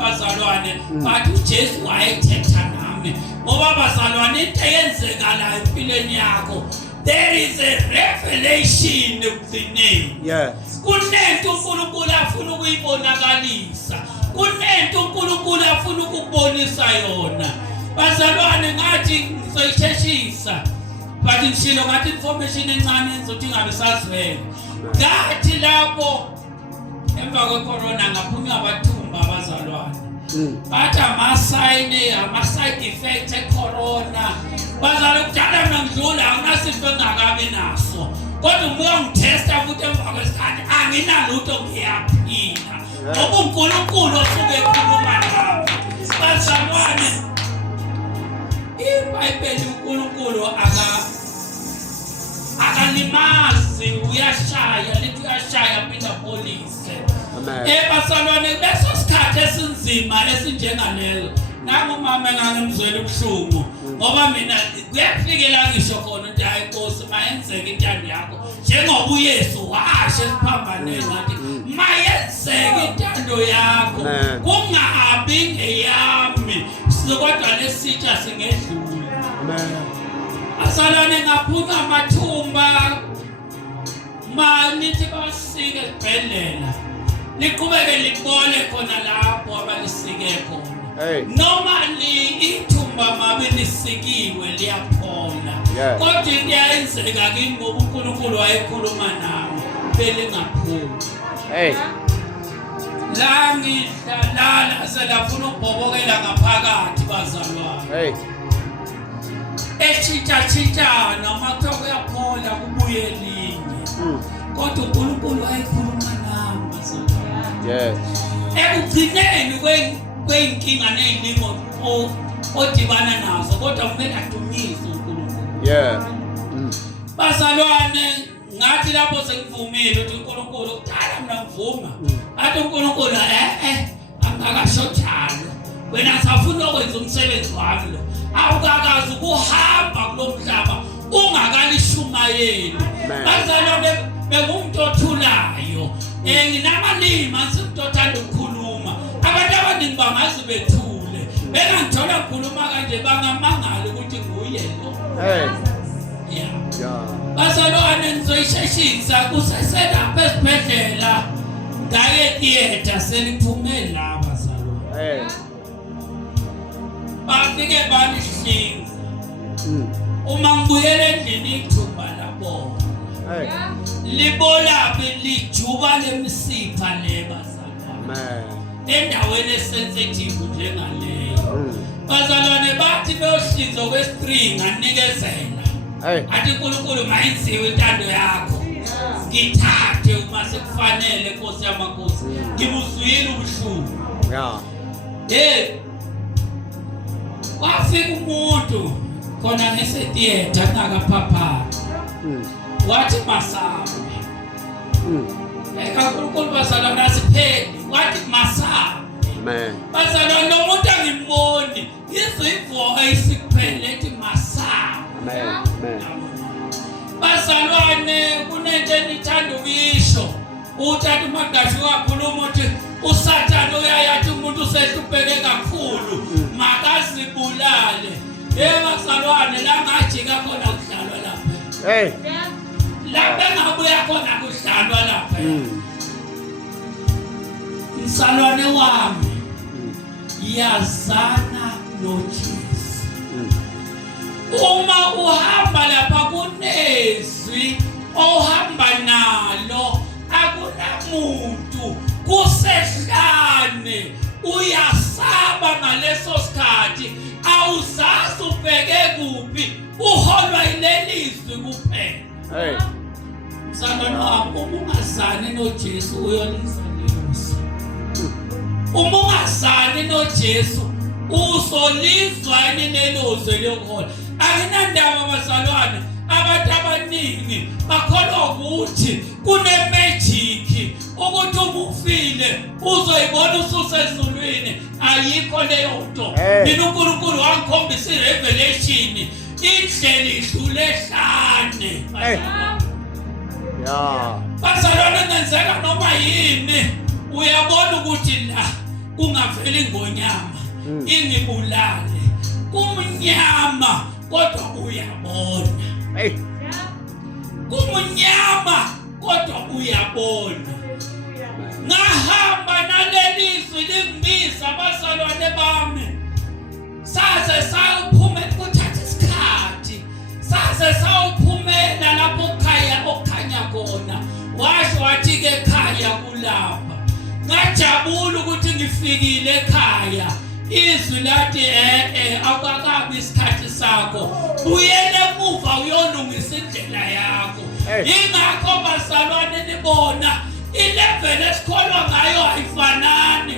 bazalwane but uJesu wayethetha nami ngoba bazalwane into eyenzekalayo empilweni yakho there is a revelation within. Yes. Kunento uNkulunkulu afuna ukuyibonakalisa kunento uNkulunkulu afuna ukubonisa yona bazalwane ngathi ngizoyisheshisa but ngishilo ngathi information encane enzothi ngabe sazwele ngathi lapho emva kwecorona ngaphunywa abathumba abazalwane bathi ama-side effects ecorona bazalwane kudala mina ngidlula anginasifo engakabi naso kodwa ubuya ngithesta futhi emva kwesikhathi anginalutho ngiyaphila ngoba uNkulunkulu osuke ekhuluma nami bazalwane iBhayibheli uNkulunkulu akalimazi uyashaya lithi uyashaya phinda polise bazalwane leso sikhathi esinzima esinjengalelo nangu mama engangimzwela ubuhlungu ngoba mina kuyafikela ngisho khona ukuthi hayi Nkosi mayenzeke intando yakho njengoba uYesu washo esiphambaneni ngathi mayenzeke intando yakho kungabi ngeyami kodwa lesitsha singedlula bazalwane ngaphunywa amathumba manithi basike esibhedlela liqhubeke libole khona lapho abalisike khona normally ithumba mabe lisikiwe liyaphola kodwa into yayenzeka kimi ngoba uNkulunkulu wayekhuluma nami belingaphumi la ngidlala selafuna ukubhobokela ngaphakathi bazalwane echitshana makuthiwa kuyaphola kubuye elinye kodwa uNkulunkulu wayekhuluma nami bazalwane ekugcineni kweyinkinga ney'limo odibana nazo kodwa kumele adumise uNkulunkulu bazalwane ngathi lapho sengivumile ukuthi uNkulunkulu kudala mina ngivuma athi uNkulunkulu angakasho njalo wena safuna ukwenza umsebenzi wami lo awukakazi ukuhamba kulo mhlaba ungakalishumayeli bazalwane bengumuntu othulayo nginamalimi asimuntu othanda ukukhuluma abantu abaningi bangazi bethule bengangithola ukukhuluma kanje bangamangala ukuthi nguye lo bazalwane nizoyisheshisa kuseselapha esibhedlela ngaye theater seliphume la bazalwane bafike balihlinza uma ngibuyela endlini ithumba labo libola lijuba lemisipha le bazalwane endaweni esensitive njengaleyo bazalwane bathi beyohlinzwa kwespring anikezela athi uNkulunkulu mayenziwe intando yakho ngithathe uma sekufanele Nkosi yamakhosi ngibuzwile ubuhlungu wafika umuntu khona ngesetheater ngakaphapha wathi masabe uNkulunkulu bazalwane asipheli wathi masabe bazalwane nomuntu angimboni izimvo ayisiphele ethi masabe bazalwane kunento enithanda ukuyisho uthatha uMagashi wakhuluma ukuthi uSathane uyayathi umuntu usehlupheke kakhulu makazibulale bazalwane la ngajika khona kudlalwa lapha lapha engabuya khona kudlalwa lapha msalwane wami yazana noJesu uma uhamba lapha kunesi izwi ohamba nalo akunamuntu kusehlane uyasaba ngaleso sikhathi awuzazi ubheke kuphi uholwa ilelizwi kuphela. Hey. Mzalwane wami uma ungazani noJesu uyolizwa lelosi. Uma ungazani noJesu uzolizwa inelozi lokuhola. Akunandaba bazalwane abantu abaningi bakholwa ukuthi kunemagic ukuthi ubufile uzoyibona ususezulwini. Ayikho leyo nto. Mina uNkulunkulu wangikhombisa irevelation indlela idlule hlane. Yeah. Bazalwane ngenzeka noma yini uyabona ukuthi la kungaveli ingonyama ingibulale kumnyama kodwa uyabona. Hey. Kumnyama kodwa uyabona. Ngahamba nalelizwi limbisa bazalwane bami saze sawuphumela kuthatha isikhathi saze sawuphumela lapho okhanya khona washo wathi ke ekhaya kulapha ngajabula ukuthi ngifikile ekhaya. Izwi lathi akakabi isikhathi sakho buyele emuva uyolungisa indlela yakho. Ingakho bazalwane nibona ilevel esikholwa ngayo ayifanani.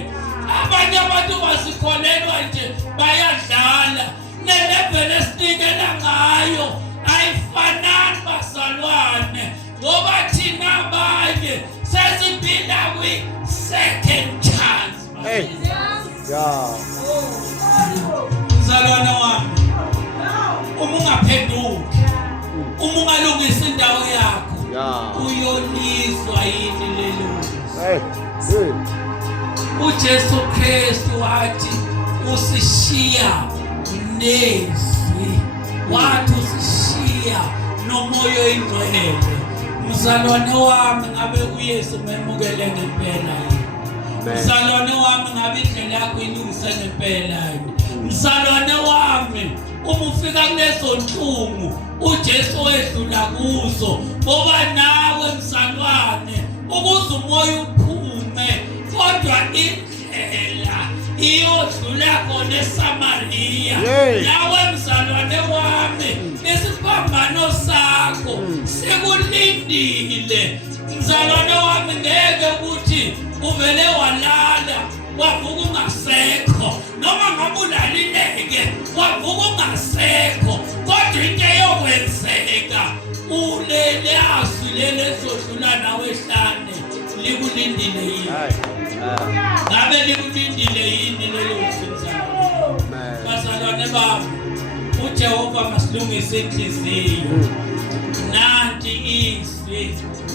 Abanye abantu basikholelwa nje bayadlala nelevel esinikela ngayo ayifanani bazalwane ngoba thina abanye sesiphila second chance. Hey. Yeah. Mzalwane wami uma ungaphenduki uma ungalungisa indawo yakho uyolizwa yini lelo. Hey. Good. uJesu Kristu wathi usishiya nezwi wathi usishiya nomoya oyingcwele. Mzalwane wami ngabe uYesu memukele ngempela yini? Mzalwane wami ngabe indlela yakho ilungise ngempela yini? Mzalwane wami uma ufika kulezo nhlungu uJesu wedlula kuzo ngoba nawe mzalwane ukuze umoya uphume kodwa indlela iyodlula khona eSamaria. Nawe mzalwane wami isiphambano sakho sikulindile. Mzalwane wami ngeke ukuthi uvele walala wavuka ungasekho noma ngabe ulalileke wavuka ungasekho kodwa into eyokwenzeka ulele asilele sodlula nawe hlane likulindile yini? Ngabe likulindile yini lelo mzalwane? Bazalwane bami uJehova masilungise inhliziyo. Nanti izwi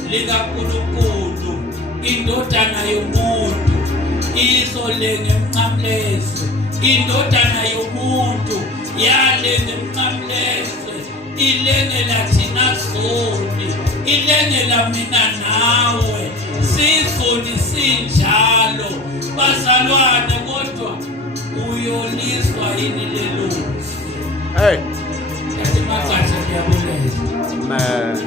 likaNkulunkulu indodana yomuntu izolenge emncamlezwe. Indodana yomuntu yalenge emncamlezwe ilengela thina zoni ilengela mina nawe sizoni sinjalo bazalwane kodwa uyolizwa yini lelo. Hey. Yathi macatsha ngiyabulela. Man.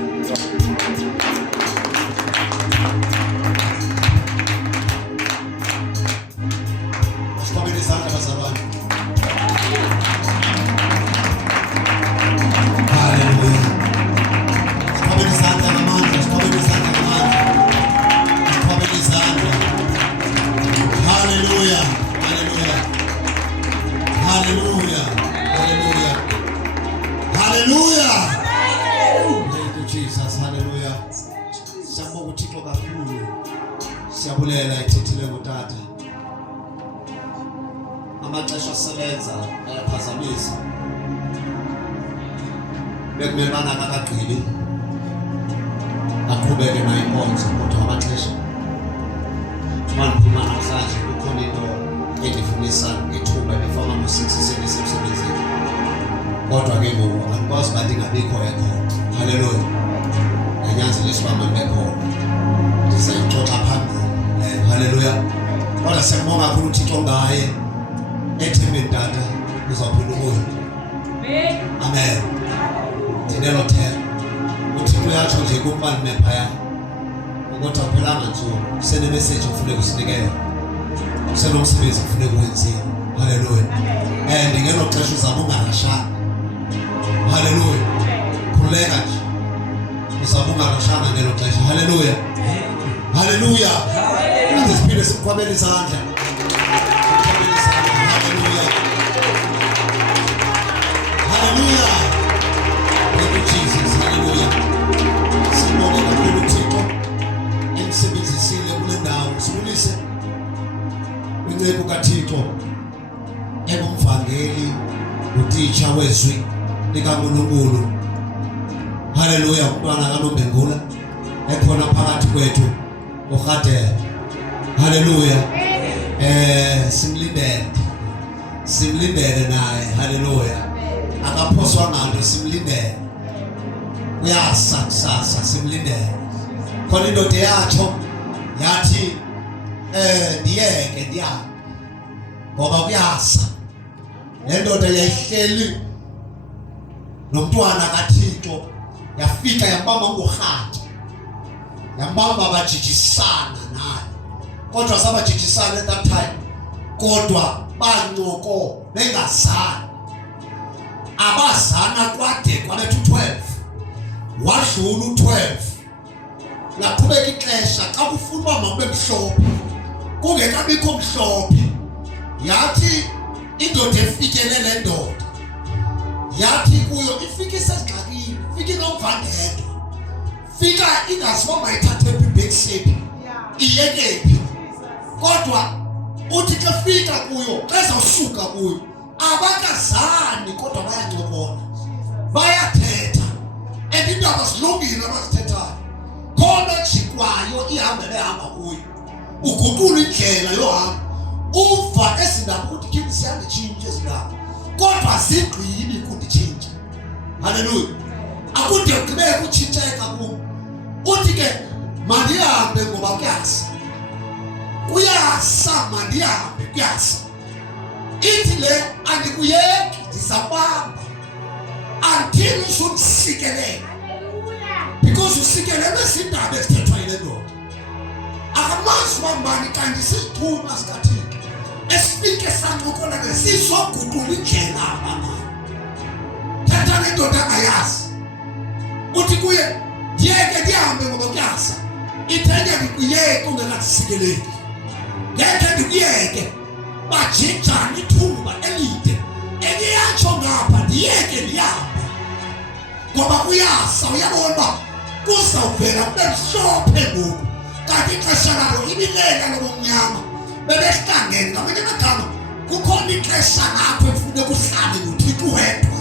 Siqhubele izandla bazalwane. Hallelujah. Siqhubele izandla ngamandla, siqhubele izandla ngamandla. Siqhubele izandla. Hallelujah. Hallelujah. Hallelujah. Hallelujah. Hallelujah. Thank you Jesus. Hallelujah. Siyabonga uThixo kakhulu. Siyabulela ethethile ngotata. Amaxesha asebenza ayaphazamisa. Bekumele bana akagqibi. Aqhubeke nayinkonzo kodwa amaxesha. Mandiphuma namhlanje kukhona into endifunisa ithuba befana ngo-6 semsebenzini. Kodwa ke ngoku andikwazi uba ndingabikho ekhona. Haleluya. Ndanyanzelisa uba mandibekhona. Ndizayixoxa phambili. Haleluya. Kodwa siyambonga kakhulu uThixo ngaye. Ethembeni tata uzawuphinda ubuye. Amen. Ndinelo themba. uThixo uyatsho nje kumbani nephaya ukuthi aphelanga nsuku sene message ufuneka usinikele usenomsebenzi ufuneka uwenziwe. Haleluya. Ngeke xesha uzama ungarashana. Haleluya. Khuleka nje uzama ungarashana ngelo xesha. Haleluya. Haleluya. Haleluya. Siphinde sikwabele izandla. Haleluya. Haleluya. Thank you Jesus. Haleluya. Sibonge kakhulu uThixo emsebenzisile kule ndawo. Sibulise incebo kaThixo engumvangeli utitsha wezwi likaNkulunkulu. Haleluya. Umntwana kaNombengula ekhona phakathi kwethu uRadela. Haleluya. Simlindele naye. Haleluya. Akaphoswa ngalo, simlindele. Uyasa kusasa, simlindele. Khona indoda yatsho yathi ndiyeke ndiyaphi ngoba kuyasa. Le ndoda yayihleli nomntwana kaThixo yafika yambamba ngoRhatya, yambamba bajijisana naye. Kodwa sabajijisana at that time, kodwa bancoko bengazani. Abazana kwade kwabethu 12 wadlula u12 laqhubeka ixesha. Xa kufuna uba mawube mhlophe kungekabikho mhlophe, yathi indoda efikele le ndoda yathi kuyo ifike isezingxakini, fika inomvangedwa, fika ingaziwa mayithathe ibhekisephi iyekephi. Kodwa uthi xa fika kuyo, xa ezawusuka kuyo, abakazani kodwa bayancokona, bayathetha. And iindaba zilungile abazithethayo. Khona jikwayo ihambe behamba kuyo, uguqula indlela yohamba. Uva ezindaba ukuthi kimi siyanditshintsha ezindaba, kodwa zigqini kunditshintsha. Haleluya. Akude ugqibeke utshintsheka kubo. Uthi ke mandihambe ngoba kuyasa. Kuyasa mandihambe kuyasa. Ithi le andikuyeki ndizabamba until usundisikelela. Because usikelelwe izindaba ezithethwa yile ndoda. Akamazi ubambani kanti sisithuma sikaThixo esifike sancokola ngesizoguqula indlela abamama. Thetha le ndoda angayazi. Uthi kuye ndiyeke ndihambe ngoba kuyasa. Ithenya ndikuyeke ungekasikeleki. Ngeke ndikuyeke bajinjana ithuba elide. Engiyatsho ngapha ndiyeke ndihambe ngoba kuyasa. Uyabona uba kuzawuvela kube mhlophe ngoku. Kanti ixesha labo imilenga lobumnyama bebehlangene. Ngamanye amagama kukhona ixesha lapho ekufuneka uhlale noThixo wedwa,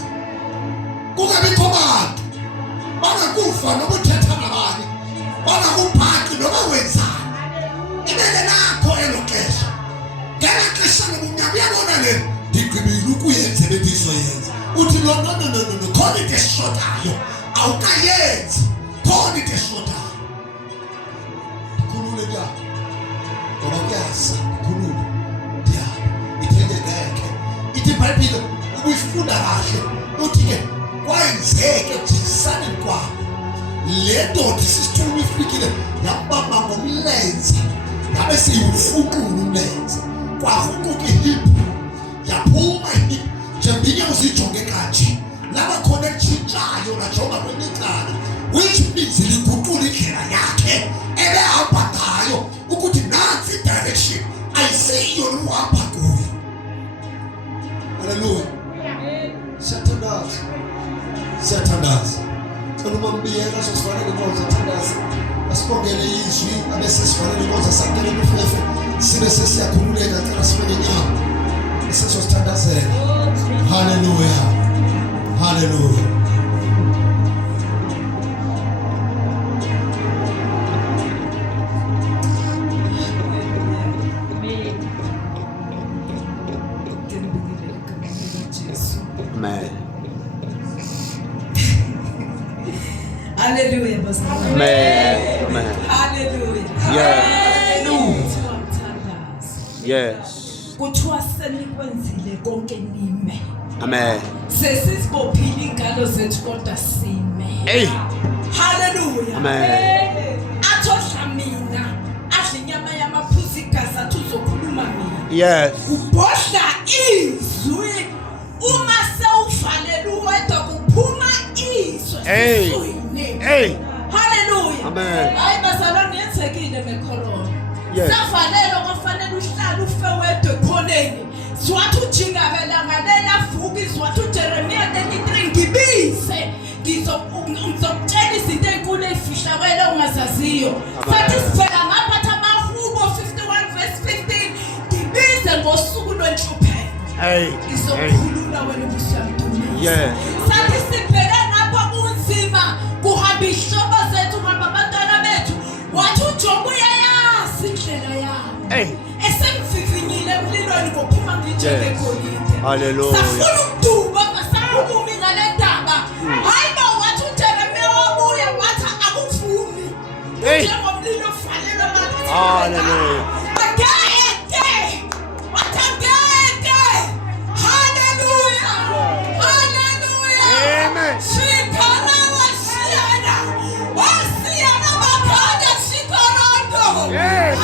kungabikho bantu bangakufa noma uthetha nabani, bangakubhaqi noma wenzani. Ibele lakho elo xesha. Ngela xesha lobumnyama uyabona le ndigqibile ukuyenza bendizoyenza. Uthi no, khona into eshotayo awukayenzi, khona into eshotayo. Khulule nja ngoba kuyasa. Khulule nja ithengeke. Ithi iBhayibhile ubuyifunda kahle uthi ke kwenzeke ujisane kwabo. Le ndoda isisithuma ifikile yabamba ngomlenze, yabe siyifuqula umlenze, kwafuquka ihiphu, yaphuma ihiphu. Njengobinye uzijonge kanje laba khona elitshintshayo lajonga kwenicala, which means liguqula indlela yakhe ebehamba ngayo ukuthi nansi direction ayisiyo luhamba kuyo. Haleluya. Siyathandaza. Siyathandaza. Cela umambiyela sosifanele inkonzo ethandaza. Asibongele izwi abese sifanele inkonzo sakele imifefe. Sibe sesiyakhululeka cela sibeke inyawo. Sesosithandazela. Hallelujah. Hallelujah. Amen. Hallelujah. Amen. Amen. Hallelujah. Yeah. Yes. Kuthiwa senikwenzile konke nime. Amen. Sesizibophile ingalo zethu kodwa sime. Hey. Hallelujah. Amen. Atosha mina adla inyama yamaphuzi igazi athi uzokhuluma mina. Yes. Ubosha izwi uma sewuvalele uwedwa kuphuma izwi esiswini. Hey. Hallelujah. Amen. Hayi bazalwane yenzekile mecorona. Yes. Savalelo kwafanele uhlale ufe wedwa ekhoneni. Siwathi ujingabela ngalela vuka izwathi uJeremiya 33 ngibize. Ngizokutshela izinto ezinkulu ezifihla wena ungazaziyo. Sathi sibheka ngapha amaHubo 51 verse 15 ngibize ngosuku lwenhlupheko. Hey. Ngizokhulula wena ubusiyamdumisa. Yes. Sathi sibheka ngapha kunzima kuhamba ihlobo zethu kuhamba abantwana bethu. Wathi uJobe uyayazi indlela yami. Hey. Esemvivinyile emlilweni ngophuma ngijeke egolide. Hallelujah. Safuna ukuduba ngasakumi ngale ndaba. Hayi ba wathi uJeremiya wabuya wathi akuvumi. Hey. Njengomlilo uvalelwe manje. Hallelujah. Ageke. Wathi ageke. Hallelujah. Hallelujah. Amen. Shikana washiyana. Wasiyana bakanda shikorondo. Yes.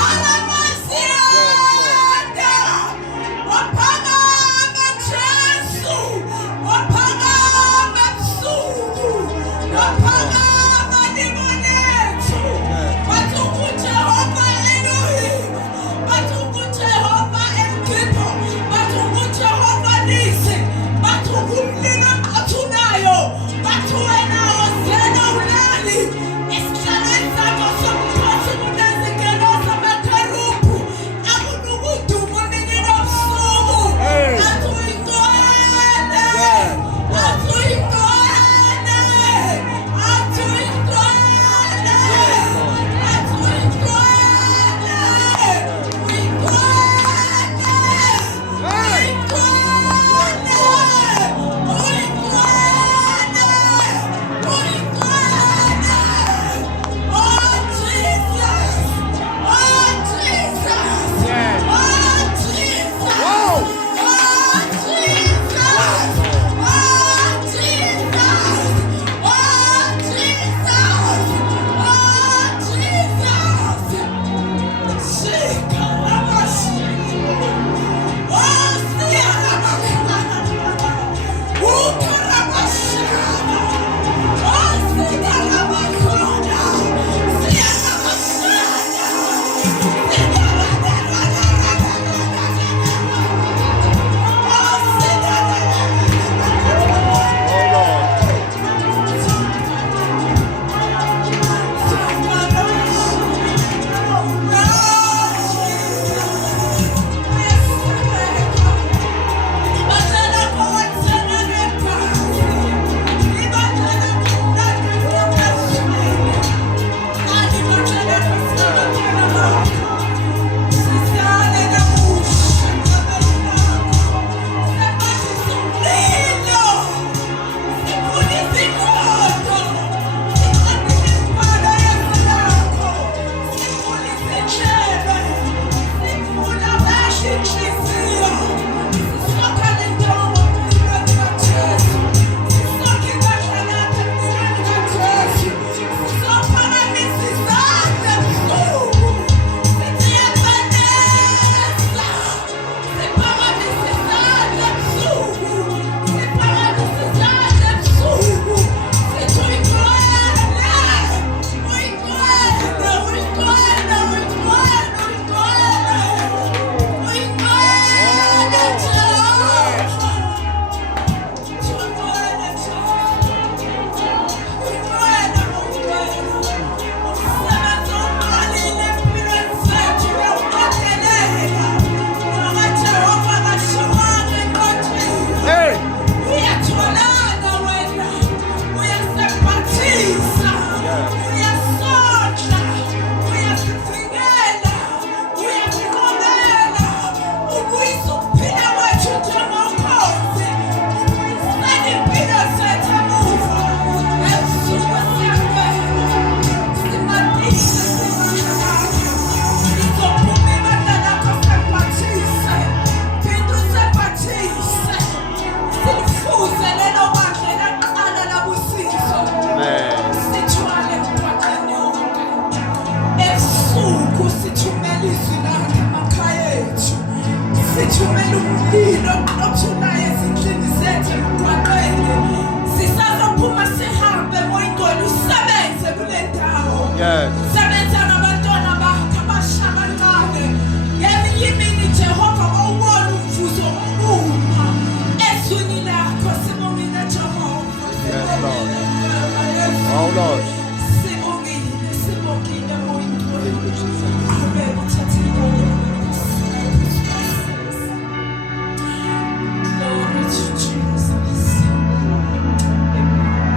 Sicela umlilo othunayo ezindlini zethu emgwaqweni. Sisazophuma sihambe moya ingcwele usebenze kule ndawo. Yes.